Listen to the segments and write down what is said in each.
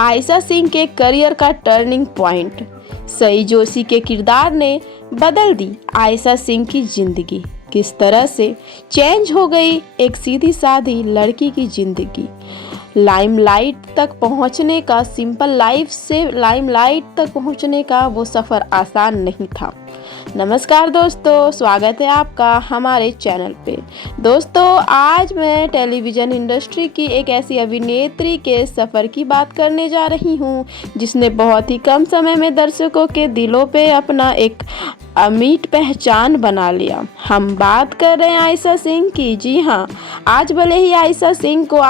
आयशा सिंह के करियर का turning point. सई जोशी के किरदार ने बदल दी आयशा सिंह की जिंदगी। किस तरह से चेंज हो गई एक सीधी सादी लड़की की जिंदगी। लाइमलाइट तक पहुंचने का, सिंपल लाइफ से लाइमलाइट तक पहुंचने का वो सफ़र आसान नहीं था। नमस्कार दोस्तों, स्वागत है आपका हमारे चैनल पे। दोस्तों, आज मैं टेलीविज़न इंडस्ट्री की एक ऐसी अभिनेत्री के सफ़र की बात करने जा रही हूँ जिसने बहुत ही कम समय में दर्शकों के दिलों पे अपना एक अमिट पहचान बना लिया। हम बात कर रहे हैं आयशा सिंह की। जी हाँ, आज भले ही आयशा सिंह को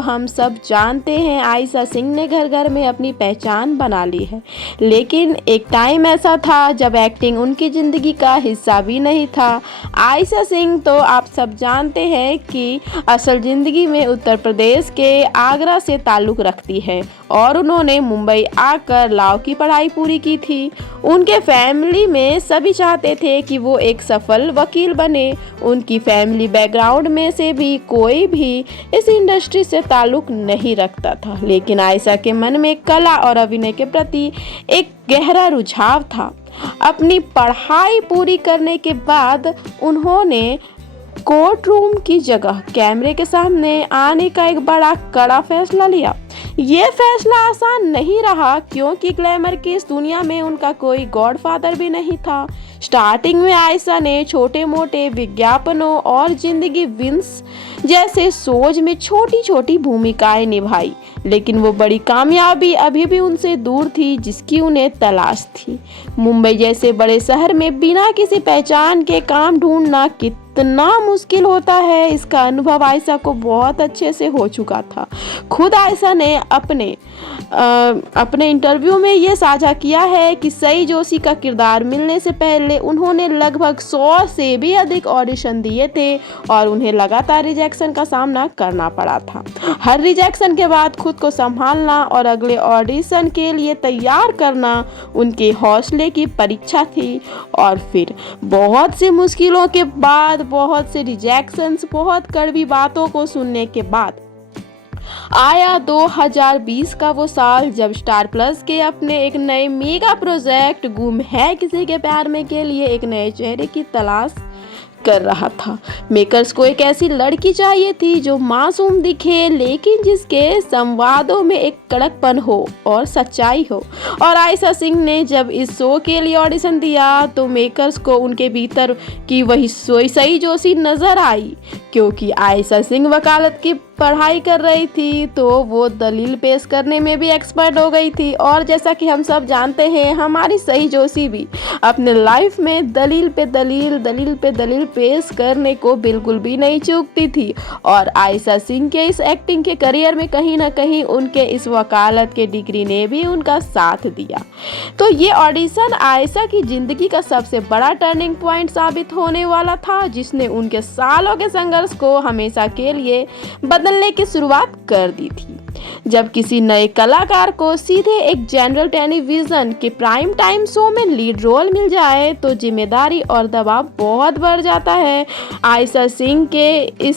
हम सब जानते हैं, आयशा सिंह ने घर घर में अपनी पहचान बना ली है, लेकिन एक टाइम ऐसा था जब एक्टिंग उनकी ज़िंदगी का हिस्सा भी नहीं था। आयशा सिंह तो आप सब जानते हैं कि असल ज़िंदगी में उत्तर प्रदेश के आगरा से ताल्लुक़ रखती है और उन्होंने मुंबई आकर लॉ की पढ़ाई पूरी की थी। उनके फैमिली में सभी चाहते थे कि वो एक सफल वकील बने। उनकी फैमिली बैकग्राउंड में से भी कोई भी इस इंडस्ट्री से ताल्लुक़ नहीं रखता था, लेकिन आयशा के मन में कला और अभिनय के प्रति एक गहरा रुझाव था। अपनी पढ़ाई पूरी करने के बाद उन्होंने कोर्ट रूम की जगह कैमरे के सामने आने का एक बड़ा कड़ा फैसला लिया। ये फैसला आसान नहीं रहा क्योंकि ग्लैमर की इस दुनिया में उनका कोई गॉडफादर भी नहीं था। स्टार्टिंग में आयशा ने छोटे मोटे विज्ञापनों और जिंदगी विंस जैसे शोज में छोटी छोटी भूमिकाएं निभाई, लेकिन वो बड़ी कामयाबी अभी भी उनसे दूर थी जिसकी उन्हें तलाश थी। मुंबई जैसे बड़े शहर में बिना किसी पहचान के काम ढूंढना कितना मुश्किल होता है, इसका अनुभव आयशा को बहुत अच्छे से हो चुका था। खुद आयशा ने अपने इंटरव्यू में ये साझा किया है कि सई जोशी का किरदार मिलने से पहले उन्होंने लगभग 100 से भी अधिक ऑडिशन दिए थे और उन्हें लगातार रिजेक्शन का सामना करना पड़ा था। हर रिजेक्शन के बाद खुद को संभालना और अगले ऑडिशन के लिए तैयार करना उनके हौसले की परीक्षा थी। और फिर बहुत सी मुश्किलों के बाद, बहुत से रिजेक्शंस, बहुत कड़वी बातों को सुनने के बाद आया 2020 का वो साल जब स्टार प्लस के अपने एक नए मेगा प्रोजेक्ट गुम है किसी के प्यार में के लिए एक नए चेहरे की तलाश कर रहा था। मेकर्स को एक ऐसी लड़की चाहिए थी जो मासूम दिखे लेकिन जिसके संवादों में एक कड़कपन हो और सच्चाई हो। और आयशा सिंह ने जब इस शो के लिए ऑडिशन दिया तो मेकर्स को उनके भीतर की वही सई जोशी नजर आई। क्योंकि आयशा सिंह वकालत की पढ़ाई कर रही थी तो वो दलील पेश करने में भी एक्सपर्ट हो गई थी, और जैसा कि हम सब जानते हैं हमारी सई जोशी भी अपने लाइफ में दलील पे दलील पेश करने को बिल्कुल भी नहीं चूकती थी। और आयशा सिंह के इस एक्टिंग के करियर में कहीं ना कहीं उनके इस वकालत के डिग्री ने भी उनका साथ दिया। तो ये ऑडिशन आयशा की जिंदगी का सबसे बड़ा टर्निंग पॉइंट साबित होने वाला था, जिसने उनके सालों के संघर्ष को हमेशा के लिए बदलने की शुरुआत कर दी थी। जब किसी नए कलाकार को सीधे एक जनरल टेलीविजन के प्राइम टाइम शो में लीड रोल मिल जाए तो जिम्मेदारी और दबाव बहुत बढ़ जाता है। आयशा सिंह के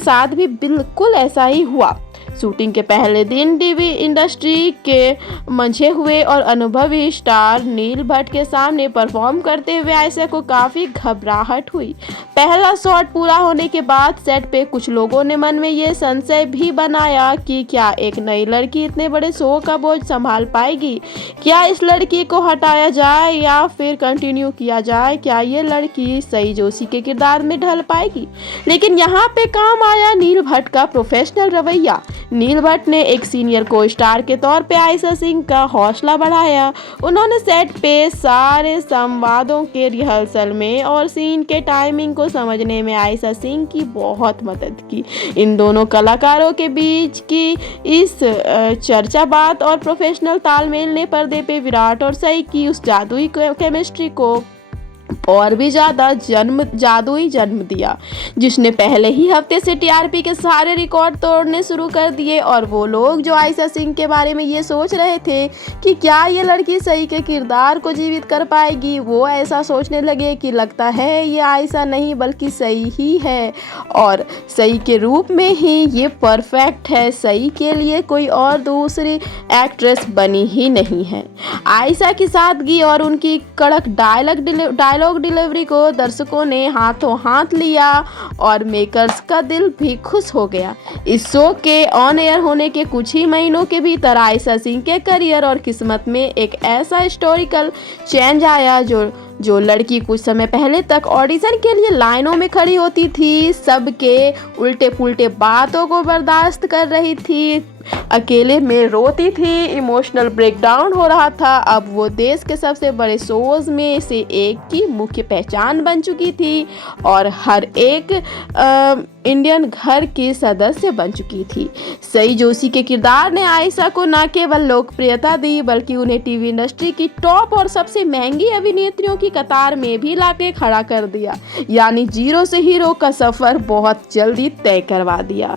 साथ भी बिल्कुल ऐसा ही हुआ। शूटिंग के पहले दिन टीवी इंडस्ट्री के मंझे हुए और अनुभवी स्टार नील भट्ट के सामने परफॉर्म करते हुए आयशा को काफ़ी घबराहट हुई। पहला शॉट पूरा होने के बाद सेट पे कुछ लोगों ने मन में ये संशय भी बनाया कि क्या एक नई लड़की इतने बड़े शो का बोझ संभाल पाएगी। क्या इस लड़की को हटाया जाए या फिर कंटिन्यू किया जाए। क्या ये लड़की सई जोशी के किरदार में ढल पाएगी। लेकिन यहाँ पे काम आया नील भट्ट का प्रोफेशनल रवैया। नील भट्ट ने एक सीनियर को स्टार के तौर पे आयशा सिंह का हौसला बढ़ाया। उन्होंने सेट पे सारे संवादों के रिहर्सल में और सीन के टाइमिंग को समझने में आयशा सिंह की बहुत मदद की। इन दोनों कलाकारों के बीच की इस चर्चा बात और प्रोफेशनल तालमेल ने पर्दे पे विराट और सई की उस जादुई केमिस्ट्री को और भी ज़्यादा जादुई जन्म दिया, जिसने पहले ही हफ्ते से टीआरपी के सारे रिकॉर्ड तोड़ने शुरू कर दिए। और वो लोग जो आयशा सिंह के बारे में ये सोच रहे थे कि क्या ये लड़की सई के किरदार को जीवित कर पाएगी, वो ऐसा सोचने लगे कि लगता है ये आयशा नहीं बल्कि सई ही है, और सई के रूप में ही ये परफेक्ट है। सई के लिए कोई और दूसरी एक्ट्रेस बनी ही नहीं है। आयशा की सादगी और उनकी कड़क डायलॉग डिलीवरी को दर्शकों ने हाथों हाथ लिया और मेकर्स का दिल भी खुश हो गया। इस शो के ऑन एयर होने के कुछ ही महीनों के भीतर आयशा सिंह के करियर और किस्मत में एक ऐसा हिस्टोरिकल चेंज आया जो लड़की कुछ समय पहले तक ऑडिशन के लिए लाइनों में खड़ी होती थी, सबके उल्टे पुल्टे बातों को बर्दाश्त कर रही थी, अकेले में रोती थी, इमोशनल ब्रेकडाउन हो रहा था। अब वो देश के सबसे बड़े शोज में से एक की मुख्य पहचान बन चुकी थी और हर एक इंडियन घर की सदस्य बन चुकी थी। सई जोशी के किरदार ने आयशा को न केवल लोकप्रियता दी बल्कि उन्हें टीवी इंडस्ट्री की टॉप और सबसे महंगी अभिनेत्रियों की कतार में भी लाके खड़ा कर दिया, यानी जीरो से हीरो का सफ़र बहुत जल्दी तय करवा दिया।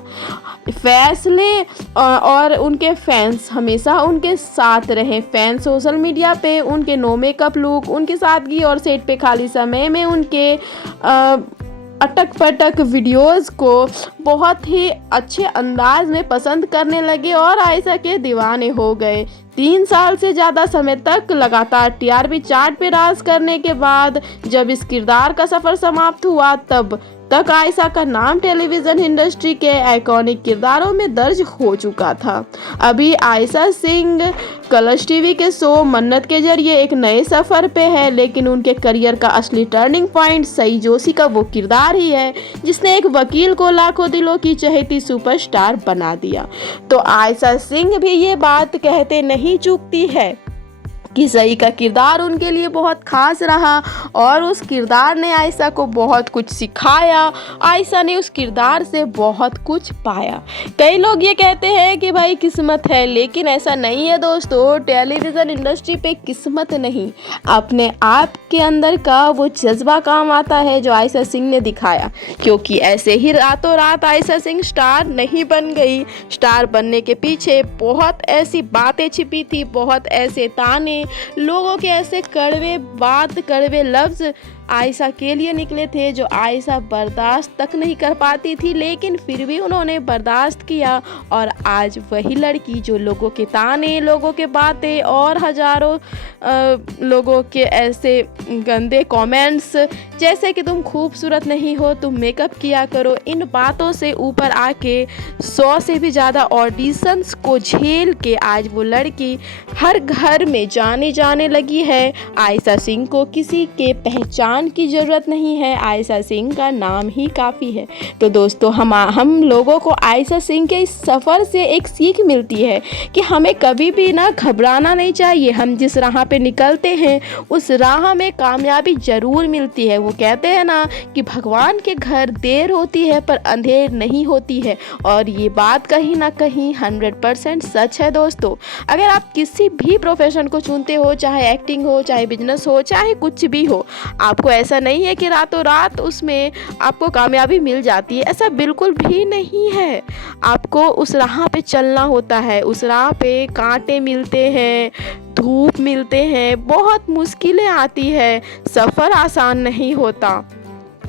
फैसले और उनके फैंस हमेशा उनके साथ रहे। फैंस सोशल मीडिया पे उनके नो मेकअप लुक, उनकी सादगी और सेट पे खाली समय में उनके अटक पटक वीडियोस को बहुत ही अच्छे अंदाज में पसंद करने लगे और आयशा के दीवाने हो गए। 3 साल से ज़्यादा समय तक लगातार टीआरपी चार्ट पे राज करने के बाद जब इस किरदार का सफ़र समाप्त हुआ तब तक आयशा का नाम टेलीविज़न इंडस्ट्री के आइकॉनिक किरदारों में दर्ज हो चुका था। अभी आयशा सिंह कलर्स टीवी के शो मन्नत के जरिए एक नए सफ़र पे है, लेकिन उनके करियर का असली टर्निंग पॉइंट सई जोशी का वो किरदार ही है जिसने एक वकील को लाखों दिलों की चहेती सुपरस्टार बना दिया। तो आयशा सिंह भी ये बात कहते नहीं चूकती है कि सई का किरदार उनके लिए बहुत खास रहा और उस किरदार ने आयशा को बहुत कुछ सिखाया। आयशा ने उस किरदार से बहुत कुछ पाया। कई लोग ये कहते हैं कि भाई किस्मत है, लेकिन ऐसा नहीं है दोस्तों। टेलीविज़न इंडस्ट्री पे किस्मत नहीं, अपने आप के अंदर का वो जज्बा काम आता है जो आयशा सिंह ने दिखाया, क्योंकि ऐसे ही रातों रात आयशा सिंह स्टार नहीं बन गई। स्टार बनने के पीछे बहुत ऐसी बातें छिपी थी, बहुत ऐसे ताने, लोगों के ऐसे कड़वे लफ्ज आयशा के लिए निकले थे जो आयशा बर्दाश्त तक नहीं कर पाती थी, लेकिन फिर भी उन्होंने बर्दाश्त किया और आज वही लड़की जो लोगों के ताने, लोगों के बातें और हजारों लोगों के ऐसे गंदे कमेंट्स जैसे कि तुम खूबसूरत नहीं हो, तुम मेकअप किया करो, इन बातों से ऊपर आके 100 से भी ज़्यादा ऑडिशंस को झेल के आज वो लड़की हर घर में जाने लगी है। आयशा सिंह को किसी के पहचान की ज़रूरत नहीं है, आयशा सिंह का नाम ही काफ़ी है। तो दोस्तों हम लोगों को आयशा सिंह के इस सफ़र से एक सीख मिलती है कि हमें कभी भी ना घबराना नहीं चाहिए। हम जिस राह पे निकलते हैं उस राह में कामयाबी ज़रूर मिलती है। वो कहते हैं ना कि भगवान के घर देर होती है पर अंधेर नहीं होती है, और ये बात कहीं ना कहीं 100% सच है दोस्तों। अगर आप किसी भी प्रोफेशन को चुनते हो, चाहे एक्टिंग हो, चाहे बिजनेस हो, चाहे कुछ भी हो, आपको ऐसा नहीं है कि रातों रात उसमें आपको कामयाबी मिल जाती है, ऐसा बिल्कुल भी नहीं है। आपको उस राह पे चलना होता है, उस राह पे कांटे मिलते हैं, धूप मिलते हैं, बहुत मुश्किलें आती है, सफ़र आसान नहीं होता,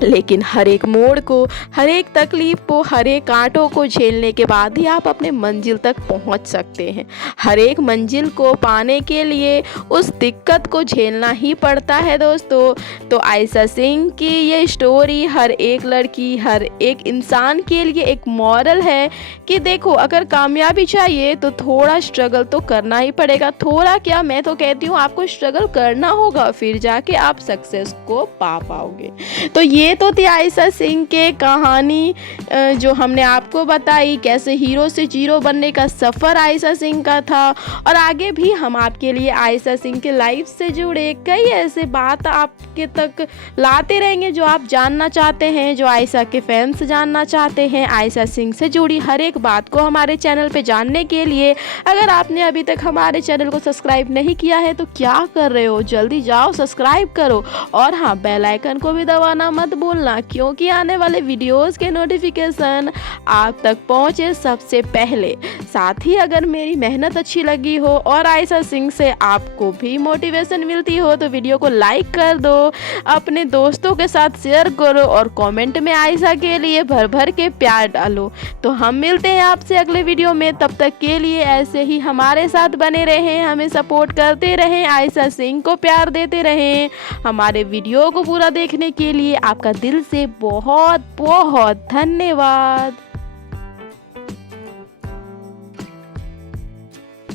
लेकिन हर एक मोड़ को, हर एक तकलीफ़ को, हर एक कांटों को झेलने के बाद ही आप अपने मंजिल तक पहुंच सकते हैं। हर एक मंजिल को पाने के लिए उस दिक्कत को झेलना ही पड़ता है दोस्तों। तो आयशा सिंह की ये स्टोरी हर एक लड़की, हर एक इंसान के लिए एक मॉरल है कि देखो, अगर कामयाबी चाहिए तो थोड़ा स्ट्रगल तो करना ही पड़ेगा। थोड़ा क्या, मैं तो कहती हूँ आपको स्ट्रगल करना होगा, फिर जाके आप सक्सेस को पा पाओगे। तो ये ये तो थी आयशा सिंह के कहानी जो हमने आपको बताई, कैसे हीरो से जीरो बनने का सफ़र आयशा सिंह का था। और आगे भी हम आपके लिए आयशा सिंह के लाइफ से जुड़े कई ऐसे बात आपके तक लाते रहेंगे जो आप जानना चाहते हैं, जो आयशा के फैंस जानना चाहते हैं। आयशा सिंह से जुड़ी हर एक बात को हमारे चैनल पे जानने के लिए अगर आपने अभी तक हमारे चैनल को सब्सक्राइब नहीं किया है तो क्या कर रहे हो, जल्दी जाओ सब्सक्राइब करो। और हाँ, बेल आइकन को भी दबाना मत भूलना, क्योंकि आने वाले वीडियोस के नोटिफिकेशन आप तक पहुंचे सबसे पहले। साथ ही अगर मेरी मेहनत अच्छी लगी हो और आयशा सिंह से आपको भी मोटिवेशन मिलती हो तो वीडियो को लाइक कर दो, अपने दोस्तों के साथ शेयर करो और कमेंट में आयशा के लिए भर भर के प्यार डालो। तो हम मिलते हैं आपसे अगले वीडियो में, तब तक के लिए ऐसे ही हमारे साथ बने रहें, हमें सपोर्ट करते रहें, आयशा सिंह को प्यार देते रहें। हमारे वीडियो को पूरा देखने के लिए आपका दिल से बहुत बहुत धन्यवाद।